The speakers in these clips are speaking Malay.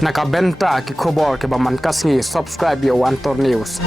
Nakabenta ki khobor ke baman kasngi subscribe yo Antor News.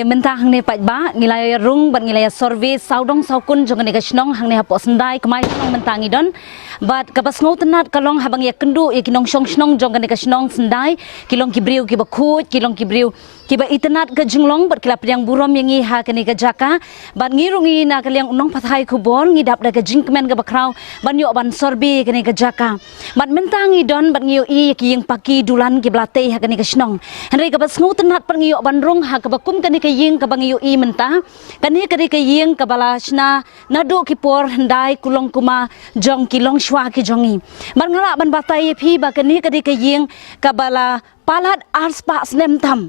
Mentah hang ne pat ba ngilai rung bat ngilai service saudong saukun jong ne kasnong hang ne hapo sendai kemai snong mentang idon bat kapas ngau tenat kalong habang ya kendu ya kinong shong snong jong ne kasnong sendai kilong kibriu ki bakut kilong kibriu kiba itenat ke jenglong bat kilap yang burom yang ngi ha kene ke jaka bat ngirungi na kaliang unong pathai kubol ngidap da ke jingkmen ke bakrau ban yo ban sorbi kene ke jaka bat mentang idon bat ngiu i ki yang paki dulan ki blate ha kene kasnong henry kapas ngau tenat pan ngiu ban rung ha ke bakum kene ke ying ka bangiyo i menta kani kadi ke ying ka balasna nadu ki por handai kulong kuma jong kilong shwa ki jongi ban ngala ban batai phi ba kani kadi ke ying ka bala palat ars pa snem tam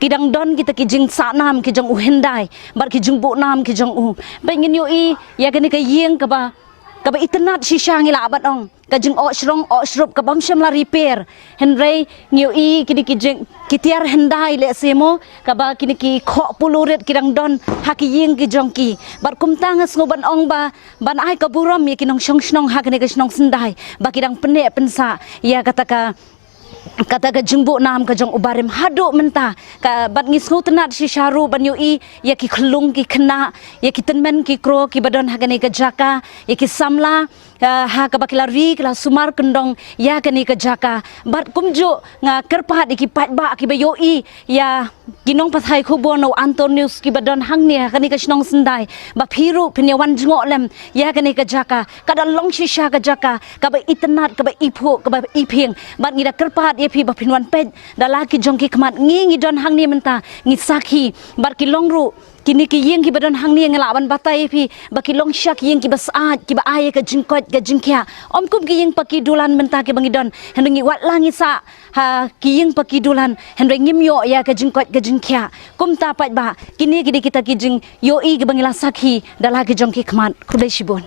kidang don kita ki jing sa nam ki jong u handai bar ki jung bu nam ki jong u bangin yo i ya kani ke ying ka ba itenat shisha ngila abat ong kajing o shrop ka bam sham la repair henry ngiu i kini kijing kitiar hendai le semo ka ba kini ki kho puluret kidang don haki ying ki jongki bar kumtang ngoban ong ba ban ai ka buram ya kinong shong shnong hakne ka shnong sendai ba kidang pene pensa ya kata ka jumbo nam ka jong ubarim hadu menta ka bat ngisngu tenat si syaru ban yu i ya ki khlung ki khna ya ki tenmen ki kro ki badon hagani ka jaka ya ki samla ha ka bakilari kala sumar kendong ya kani ka jaka bat kumjo nga kerpat ki pat ba ki bayo i ya kinong pathai khubono Antor News ki badon hangni kani ka snong sendai ba phiru phinyawan jngo lem ya kani ka jaka kada long shisha ka jaka ka ba itenat ka ba iphu ka ba iphing bat ngida kerpat ya phi ba phinwan pej dalaki jongki khmat ngi don hangni menta ngi sakhi bar ki longru kini ki yeng ki badon hangni ngelaban batai phi baki long syak yeng ki basaat ki ba ay ka jingkot ka jingkya om kum ki yeng paki dulan menta ki bangidon hendengi wat langi sa ha ki yeng paki dulan hendeng nyimyo ya ka jingkot ka jingkya kum ta pat ba kini kita ki jing yo i ki bangila sakhi dalaki jongki khmat khudai shibon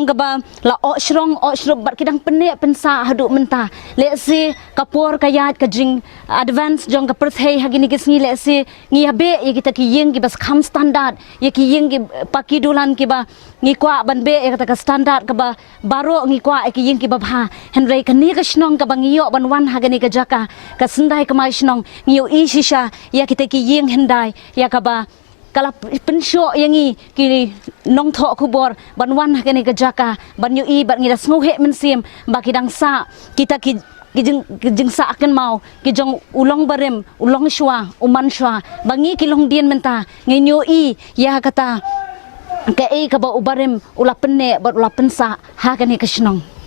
jong kaba la shrong bat kidang pene pensa haduk mentah le si kapor kayat kajing advance jong ka perthei hagini kisni le si ngi habe ye kita ki yeng ki bas kham standard ye ki yeng ki pakidulan ki ba ngi kwa ban be ye kata ka standard ka ba baro ngi kwa ki yeng ki ba bha henrei kani ka shnong ka bangiyo ban wan hagani ka jaka ka sendai ka mai shnong ngiu i shisha ya kita ki yeng hendai ya ka ba kala pensyo yangi ki nong tho kubor banwan hakani ka jaka banyu i bat ngira snghe mensim bakidang sa kita ki kijing sa akan mau kijong ulong barem ulong shwa uman shwa bangi kilong dien menta ngenyo i ya kata ka e ka ba ubarem ula penne bat ula pensa hakani ka shnong